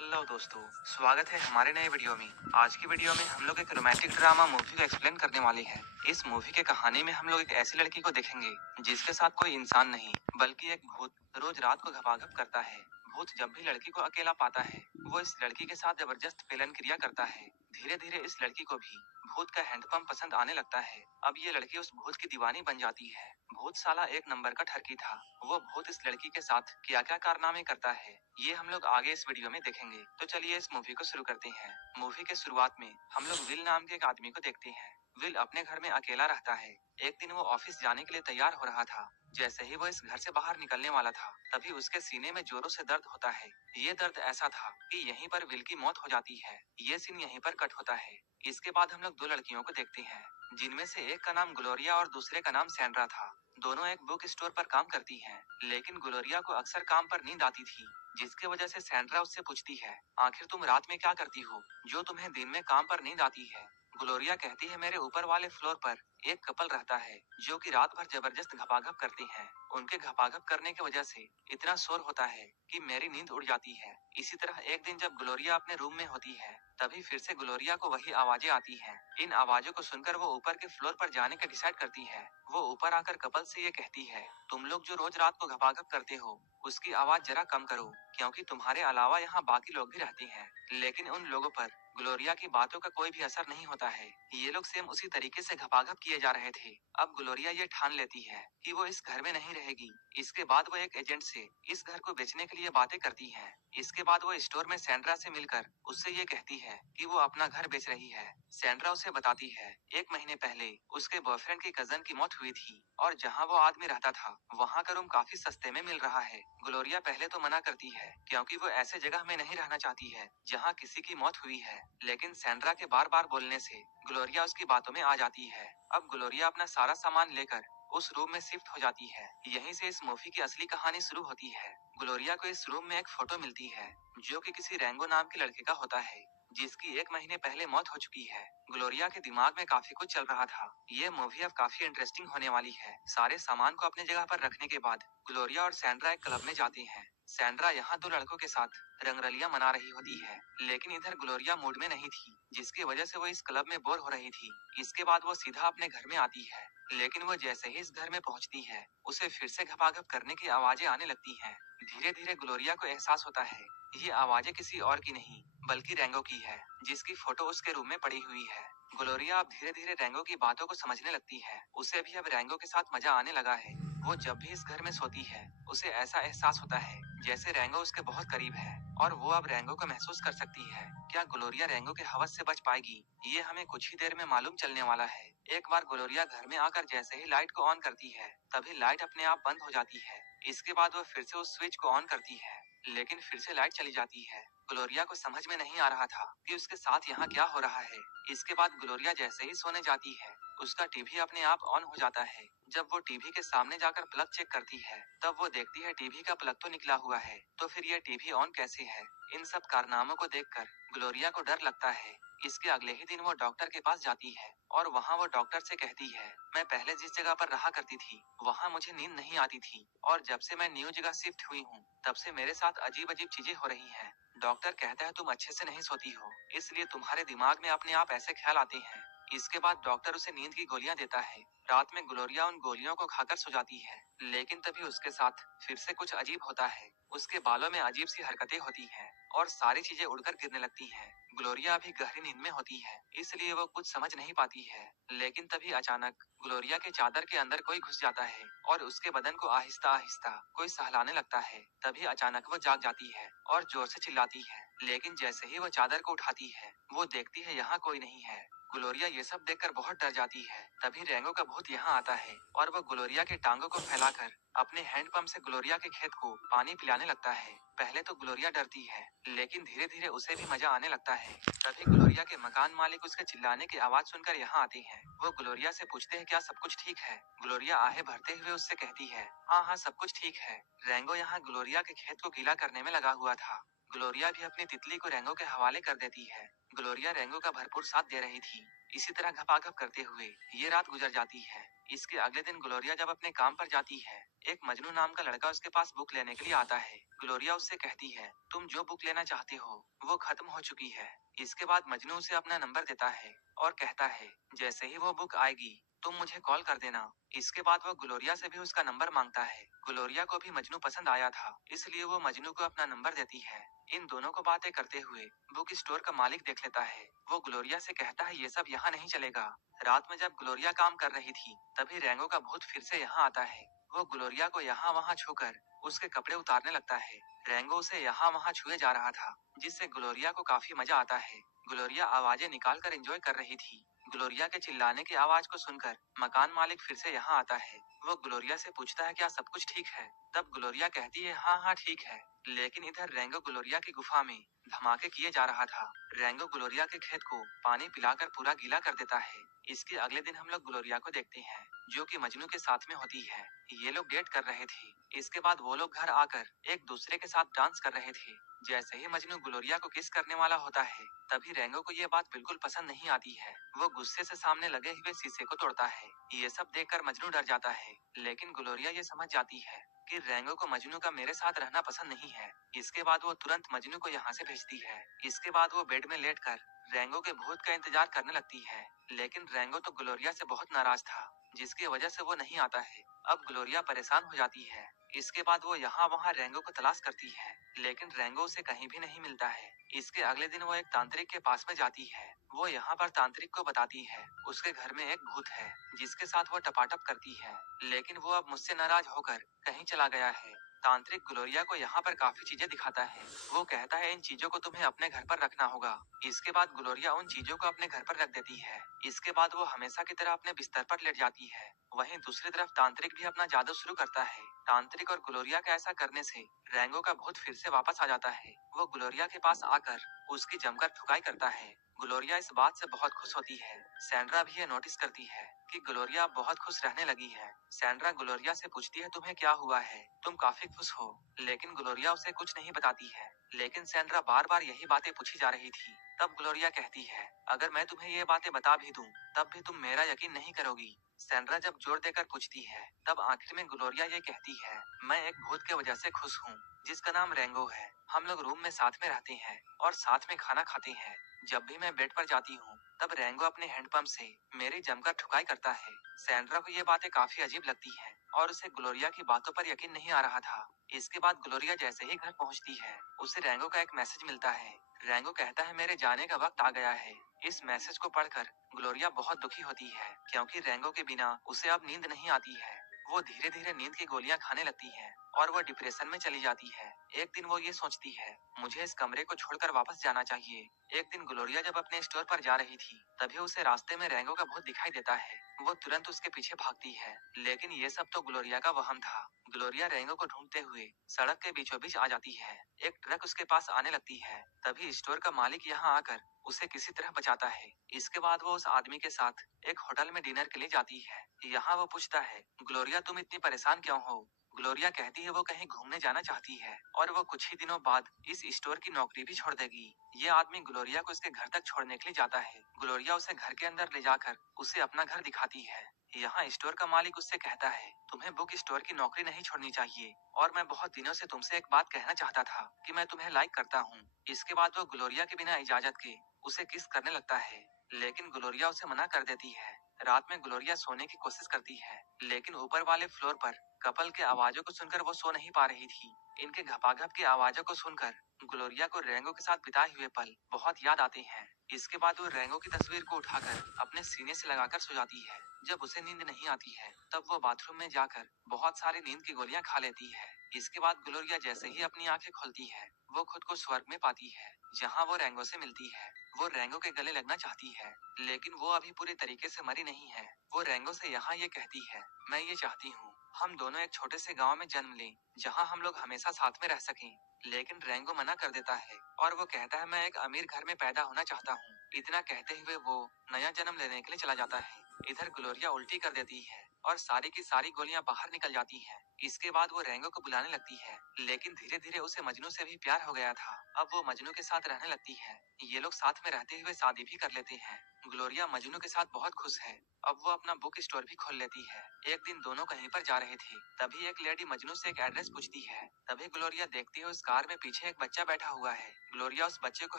Hello दोस्तों, स्वागत है हमारे नए वीडियो में। आज की वीडियो में हम लोग एक रोमांटिक ड्रामा मूवी को एक्सप्लेन करने वाले हैं। इस मूवी के कहानी में हम लोग एक ऐसी लड़की को देखेंगे जिसके साथ कोई इंसान नहीं बल्कि एक भूत रोज रात को घपाघप करता है। भूत जब भी लड़की को अकेला पाता है वो इस लड़की के साथ जबरदस्त पेलन क्रिया करता है। धीरे धीरे इस लड़की को भी भूत का हैंडपंप पसंद आने लगता है। अब ये लड़की उस भूत की दीवानी बन जाती है। भूत साला एक नंबर का ठरकी था। वो भूत इस लड़की के साथ क्या क्या कारनामे करता है ये हम लोग आगे इस वीडियो में देखेंगे। तो चलिए इस मूवी को शुरू करते हैं। मूवी के शुरुआत में हम लोग विल नाम के एक आदमी को देखते हैं। विल अपने घर में अकेला रहता है। एक दिन वो ऑफिस जाने के लिए तैयार हो रहा था। जैसे ही वो इस घर से बाहर निकलने वाला था तभी उसके सीने में जोरों से दर्द होता है। ये दर्द ऐसा था कि यहीं पर विल की मौत हो जाती है। ये सीन यहीं पर कट होता है। इसके बाद हम लोग दो लड़कियों को देखते हैं जिनमें से एक का नाम ग्लोरिया और दूसरे का नाम सैंड्रा था। दोनों एक बुक स्टोर पर काम करती हैं, लेकिन ग्लोरिया को अक्सर काम पर नींद आती थी, जिसके वजह से सैंड्रा उससे पूछती है, आखिर तुम रात में क्या करती हो जो तुम्हें दिन में काम पर नींद आती है। ग्लोरिया कहती है, मेरे ऊपर वाले फ्लोर पर एक कपल रहता है जो कि रात भर जबरदस्त घपाघप करते हैं। उनके घपाघप करने की वजह से इतना शोर होता है कि मेरी नींद उड़ जाती है। इसी तरह एक दिन जब ग्लोरिया अपने रूम में होती है तभी फिर से ग्लोरिया को वही आवाजें आती हैं। इन आवाजों को सुनकर वो ऊपर के फ्लोर पर जाने का डिसाइड करती है। वो ऊपर आकर कपल से ये कहती है, तुम लोग जो रोज रात को घपाघप करते हो उसकी आवाज जरा कम करो, क्योंकि तुम्हारे अलावा यहाँ बाकी लोग भी रहते हैं। लेकिन उन लोगों पर ग्लोरिया की बातों का कोई भी असर नहीं होता है। ये लोग सेम उसी तरीके से घपाघप किए जा रहे थे। अब ग्लोरिया ये ठान लेती है कि वो इस घर में नहीं रहेगी। इसके बाद वो एक एजेंट से इस घर को बेचने के लिए बातें करती है। इसके बाद वो स्टोर में सैंड्रा से मिलकर उससे ये कहती है कि वो अपना घर बेच रही है। सैंड्रा उसे बताती है, 1 महीने पहले उसके बॉयफ्रेंड की कजन की मौत हुई थी और जहाँ वो आदमी रहता था वहाँ का रूम काफी सस्ते में मिल रहा है। ग्लोरिया पहले तो मना करती है क्योंकि वो ऐसे जगह में नहीं रहना चाहती है जहाँ किसी की मौत हुई है, लेकिन सैंड्रा के बार बार बोलने से ग्लोरिया उसकी बातों में आ जाती है। अब ग्लोरिया अपना सारा सामान लेकर उस रूम में शिफ्ट हो जाती है। यहीं से इस मूवी की असली कहानी शुरू होती है। ग्लोरिया को इस रूम में एक फोटो मिलती है जो कि किसी रेंगो नाम के लड़के का होता है जिसकी 1 महीने पहले मौत हो चुकी है। ग्लोरिया के दिमाग में काफी कुछ चल रहा था। ये मूवी अब काफी इंटरेस्टिंग होने वाली है। सारे सामान को अपनी जगह पर रखने के बाद ग्लोरिया और सैंड्रा एक क्लब में जाती हैं। सैंड्रा यहाँ दो लड़कों के साथ रंगरलियां मना रही होती है, लेकिन इधर ग्लोरिया मूड में नहीं थी, जिसकी वजह से वो इस क्लब में बोर हो रही थी। इसके बाद वो सीधा अपने घर में आती है, लेकिन वो जैसे ही इस घर में पहुंचती है उसे फिर से घपाघप करने की आवाजें आने लगती हैं। धीरे धीरे ग्लोरिया को एहसास होता है ये आवाजें किसी और की नहीं बल्कि रेंगो की है, जिसकी फोटो उसके रूम में पड़ी हुई है। ग्लोरिया अब धीरे धीरे रेंगो की बातों को समझने लगती है। उसे भी अब रेंगो के साथ मजा आने लगा है। वो जब भी इस घर में सोती है उसे ऐसा एहसास होता है जैसे रेंगो उसके बहुत करीब है और वो अब रेंगो को महसूस कर सकती है। क्या ग्लोरिया रेंगो के हवस से बच पाएगी, ये हमें कुछ ही देर में मालूम चलने वाला है। एक बार ग्लोरिया घर में आकर जैसे ही लाइट को ऑन करती है तभी लाइट अपने आप बंद हो जाती है। इसके बाद वो फिर से उस स्विच को ऑन करती है, लेकिन फिर से लाइट चली जाती है। ग्लोरिया को समझ में नहीं आ रहा था कि उसके साथ यहाँ क्या हो रहा है। इसके बाद ग्लोरिया जैसे ही सोने जाती है उसका टीवी अपने आप ऑन हो जाता है। जब वो टीवी के सामने जाकर प्लग चेक करती है तब वो देखती है टीवी का प्लग तो निकला हुआ है, तो फिर ये टीवी ऑन कैसे है। इन सब कारनामों को देखकर ग्लोरिया को डर लगता है। इसके अगले ही दिन वो डॉक्टर के पास जाती है और वहाँ वो डॉक्टर से कहती है, मैं पहले जिस जगह पर रहा करती थी वहाँ मुझे नींद नहीं आती थी और जब से मैं न्यू जगह शिफ्ट हुई हूँ तब से मेरे साथ अजीब अजीब चीजें हो रही हैं। डॉक्टर कहता है तुम अच्छे से नहीं सोती हो, इसलिए तुम्हारे दिमाग में अपने आप ऐसे ख्याल आते हैं। इसके बाद डॉक्टर उसे नींद की गोलियां देता है। रात में ग्लोरिया उन गोलियों को खाकर सो जाती है, लेकिन तभी उसके साथ फिर से कुछ अजीब होता है। उसके बालों में अजीब सी हरकतें होती हैं और सारी चीजें उड़कर गिरने लगती हैं। ग्लोरिया अभी गहरी नींद में होती है, इसलिए वो कुछ समझ नहीं पाती है, लेकिन तभी अचानक ग्लोरिया के चादर के अंदर कोई घुस जाता है और उसके बदन को आहिस्ता आहिस्ता कोई सहलाने लगता है। तभी अचानक वो जाग जाती है और जोर से चिल्लाती है, लेकिन जैसे ही वो चादर को उठाती है वो देखती है यहाँ कोई नहीं है। ग्लोरिया ये सब देखकर बहुत डर जाती है। तभी रेंगो का भूत यहाँ आता है और वो ग्लोरिया के टांगों को फैलाकर अपने हैंडपंप से ग्लोरिया के खेत को पानी पिलाने लगता है। पहले तो ग्लोरिया डरती है, लेकिन धीरे धीरे उसे भी मजा आने लगता है। तभी ग्लोरिया के मकान मालिक उसके चिल्लाने की आवाज सुनकर यहाँ आते हैं। वो ग्लोरिया से पूछते हैं, क्या सब कुछ ठीक है। ग्लोरिया आहे भरते हुए उससे कहती है, हाँ हाँ सब कुछ ठीक है। रेंगो यहाँ ग्लोरिया के खेत को गीला करने में लगा हुआ था। ग्लोरिया भी अपनी तितली को रेंगो के हवाले कर देती है। ग्लोरिया रेंगो का भरपूर साथ दे रही थी। इसी तरह घपाघप करते हुए ये रात गुजर जाती है। इसके अगले दिन ग्लोरिया जब अपने काम पर जाती है, एक मजनू नाम का लड़का उसके पास बुक लेने के लिए आता है। ग्लोरिया उससे कहती है, तुम जो बुक लेना चाहते हो वो खत्म हो चुकी है। इसके बाद मजनू उसे अपना नंबर देता है और कहता है, जैसे ही वो बुक आएगी तुम मुझे कॉल कर देना। इसके बाद वो ग्लोरिया से भी उसका नंबर मांगता है। ग्लोरिया को भी मजनू पसंद आया था, इसलिए वो मजनू को अपना नंबर देती है। इन दोनों को बातें करते हुए बुक स्टोर का मालिक देख लेता है। वो ग्लोरिया से कहता है, ये सब यहाँ नहीं चलेगा। रात में जब ग्लोरिया काम कर रही थी तभी रेंगो का भूत फिर से यहाँ आता है। वो ग्लोरिया को यहाँ वहाँ छूकर उसके कपड़े उतारने लगता है। रेंगो उसे यहाँ वहाँ छुए जा रहा था, जिससे ग्लोरिया को काफी मजा आता है। ग्लोरिया आवाजें निकाल कर एंजॉय कर रही थी। ग्लोरिया के चिल्लाने की आवाज को सुनकर मकान मालिक फिर से यहाँ आता है। वो ग्लोरिया से पूछता है, क्या सब कुछ ठीक है? तब ग्लोरिया कहती है, हाँ हाँ ठीक है। लेकिन इधर रेंगो ग्लोरिया की गुफा में धमाके किए जा रहा था। रेंगो ग्लोरिया के खेत को पानी पिलाकर पूरा गीला कर देता है। इसके अगले दिन हम लोग ग्लोरिया को देखते हैं, जो कि मजनू के साथ में होती है। ये लोग डेट कर रहे थे। इसके बाद वो लोग घर आकर एक दूसरे के साथ डांस कर रहे थे। जैसे ही मजनू ग्लोरिया को किस करने वाला होता है तभी रेंगो को ये बात बिल्कुल पसंद नहीं आती है। वो गुस्से से सामने लगे हुए शीशे को तोड़ता है। ये सब देखकर मजनू डर जाता है, लेकिन ग्लोरिया ये समझ जाती है कि रेंगो को मजनू का मेरे साथ रहना पसंद नहीं है। इसके बाद वो तुरंत मजनू को यहाँ से भेजती है। इसके बाद वो बेड में लेटकर रेंगो के भूत का इंतजार करने लगती है। लेकिन रेंगो तो ग्लोरिया से बहुत नाराज था, जिसकी वजह से वो नहीं आता है। अब ग्लोरिया परेशान हो जाती है। इसके बाद वो यहाँ वहाँ रेंगो को तलाश करती है, लेकिन रेंगो उसे कहीं भी नहीं मिलता है। इसके अगले दिन वो एक तांत्रिक के पास में जाती है। वो यहाँ पर तांत्रिक को बताती है उसके घर में एक भूत है, जिसके साथ वो टपाटप करती है। लेकिन वो अब मुझसे नाराज होकर कहीं चला गया है। तांत्रिक ग्लोरिया को यहाँ पर काफी चीजें दिखाता है। वो कहता है, इन चीजों को तुम्हें अपने घर पर रखना होगा। इसके बाद ग्लोरिया उन चीजों को अपने घर पर रख देती है। इसके बाद वो हमेशा की तरह अपने बिस्तर पर लेट जाती है। वहीं दूसरी तरफ तांत्रिक भी अपना जादू शुरू करता है। तांत्रिक और ग्लोरिया का ऐसा करने से रेंगो का भूत फिर से वापस आ जाता है। वो ग्लोरिया के पास आकर उसकी जमकर ठुकाई करता है। ग्लोरिया इस बात से बहुत खुश होती है। सैंड्रा भी ये नोटिस करती है कि ग्लोरिया अब बहुत खुश रहने लगी है। सैंड्रा ग्लोरिया से पूछती है, तुम्हें क्या हुआ है? तुम काफी खुश हो। लेकिन ग्लोरिया उसे कुछ नहीं बताती है। लेकिन सैंड्रा बार बार यही बातें पूछी जा रही थी। तब ग्लोरिया कहती है, अगर मैं तुम्हें ये बातें बता भी दूं, तब भी तुम मेरा यकीन नहीं करोगी। सैंड्रा जब जोर देकर पूछती है, तब आखिर में ग्लोरिया ये कहती है, मैं एक भूत के वजह से खुश हूँ, जिसका नाम रेंगो है। हम लोग रूम में साथ में रहते हैं और साथ में खाना खाते हैं। जब भी मैं बेड पर जाती हूँ तब रेंगो अपने हैंडपंप से मेरी जमकर ठुकाई करता है। सैंड्रा को ये बातें काफी अजीब लगती हैं और उसे ग्लोरिया की बातों पर यकीन नहीं आ रहा था। इसके बाद ग्लोरिया जैसे ही घर पहुंचती है उसे रेंगो का एक मैसेज मिलता है। रेंगो कहता है, मेरे जाने का वक्त आ गया है। इस मैसेज को पढ़कर ग्लोरिया बहुत दुखी होती है, क्योंकि रेंगो के बिना उसे अब नींद नहीं आती है। वो धीरे धीरे नींद की गोलियां खाने लगती है और वो डिप्रेशन में चली जाती है। एक दिन वो ये सोचती है, मुझे इस कमरे को छोड़कर वापस जाना चाहिए। एक दिन ग्लोरिया जब अपने स्टोर पर जा रही थी तभी उसे रास्ते में रेंगो का भूत दिखाई देता है। वो तुरंत उसके पीछे भागती है, लेकिन ये सब तो ग्लोरिया का वहम था। ग्लोरिया रेंगो को ढूंढते हुए सड़क के बीचों बीच आ जाती है। एक ट्रक उसके पास आने लगती है। तभी स्टोर का मालिक यहाँ आकर उसे किसी तरह बचाता है। इसके बाद वो उस आदमी के साथ एक होटल में डिनर के लिए जाती है। यहाँ वो पूछता है, ग्लोरिया तुम इतनी परेशान क्यों हो? ग्लोरिया कहती है वो कहीं घूमने जाना चाहती है और वो कुछ ही दिनों बाद इस स्टोर की नौकरी भी छोड़ देगी। ये आदमी ग्लोरिया को इसके घर तक छोड़ने के लिए जाता है। ग्लोरिया उसे घर के अंदर ले जाकर उसे अपना घर दिखाती है। यहाँ स्टोर का मालिक उससे कहता है, तुम्हें बुक स्टोर की नौकरी नहीं छोड़नी चाहिए और मैं बहुत दिनों से तुमसे एक बात कहना चाहता था कि मैं तुम्हें लाइक करता हूँ। इसके बाद वो ग्लोरिया के बिना इजाजत के उसे किस करने लगता है, लेकिन ग्लोरिया उसे मना कर देती है। रात में ग्लोरिया सोने की कोशिश करती है, लेकिन ऊपर वाले फ्लोर पर कपल के आवाजों को सुनकर वो सो नहीं पा रही थी। इनके घपाघप की आवाजों को सुनकर ग्लोरिया को रेंगो के साथ बिताए हुए पल बहुत याद आते हैं। इसके बाद वो रेंगो की तस्वीर को उठाकर अपने सीने से लगाकर सो जाती है। जब उसे नींद नहीं आती है तब वो बाथरूम में जाकर बहुत सारी नींद की गोलियां खा लेती है। इसके बाद ग्लोरिया जैसे ही अपनी आंखें खोलती है वो खुद को स्वर्ग में पाती है, जहाँ वो रेंगो से मिलती है। वो रेंगो के गले लगना चाहती है, लेकिन वो अभी पूरी तरीके से मरी नहीं है। वो रेंगो से यहाँ ये कहती है, मैं ये चाहती हूँ हम दोनों एक छोटे से गांव में जन्म लें, जहां हम लोग हमेशा साथ में रह सकें। लेकिन रेंगो मना कर देता है और वो कहता है, मैं एक अमीर घर में पैदा होना चाहता हूँ। इतना कहते हुए वो नया जन्म लेने के लिए चला जाता है। इधर ग्लोरिया उल्टी कर देती है और सारी की सारी गोलियां बाहर निकल जाती हैं। इसके बाद वो रेंगो को बुलाने लगती है, लेकिन धीरे धीरे उसे मजनू से भी प्यार हो गया था। अब वो मजनू के साथ रहने लगती है। ये लोग साथ में रहते हुए शादी भी कर लेते हैं। ग्लोरिया मजनू के साथ बहुत खुश है। अब वो अपना बुक स्टोर भी खोल लेती है। एक दिन दोनों कहीं पर जा रहे थे, तभी एक लेडी मजनू से एक एड्रेस पूछती है। तभी ग्लोरिया देखती है उस कार में पीछे एक बच्चा बैठा हुआ है। ग्लोरिया उस बच्चे को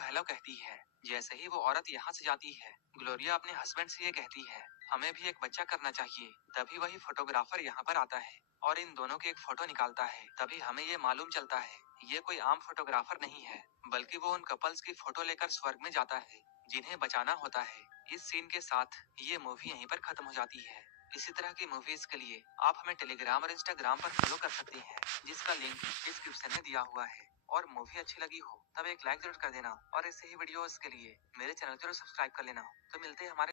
हेलो कहती है। जैसे ही वो औरत यहाँ से जाती है, ग्लोरिया अपने हस्बैंड से ये कहती है, हमें भी एक बच्चा करना चाहिए। तभी वही फोटोग्राफर यहाँ पर आता है और इन दोनों की एक फोटो निकालता है। तभी हमें ये मालूम चलता है ये कोई आम फोटोग्राफर नहीं है, बल्कि वो उन कपल्स की फोटो लेकर स्वर्ग में जाता है जिन्हें बचाना होता है। इस सीन के साथ ये मूवी यहीं पर खत्म हो जाती है। इसी तरह की मूवीज के लिए आप हमें टेलीग्राम और इंस्टाग्राम पर फॉलो कर सकते हैं, जिसका लिंक डिस्क्रिप्शन में दिया हुआ है। और मूवी अच्छी लगी हो तब एक लाइक जरूर कर देना और ऐसे ही वीडियोस के लिए मेरे चैनल जरूर सब्सक्राइब कर लेना। तो मिलते हैं हमारे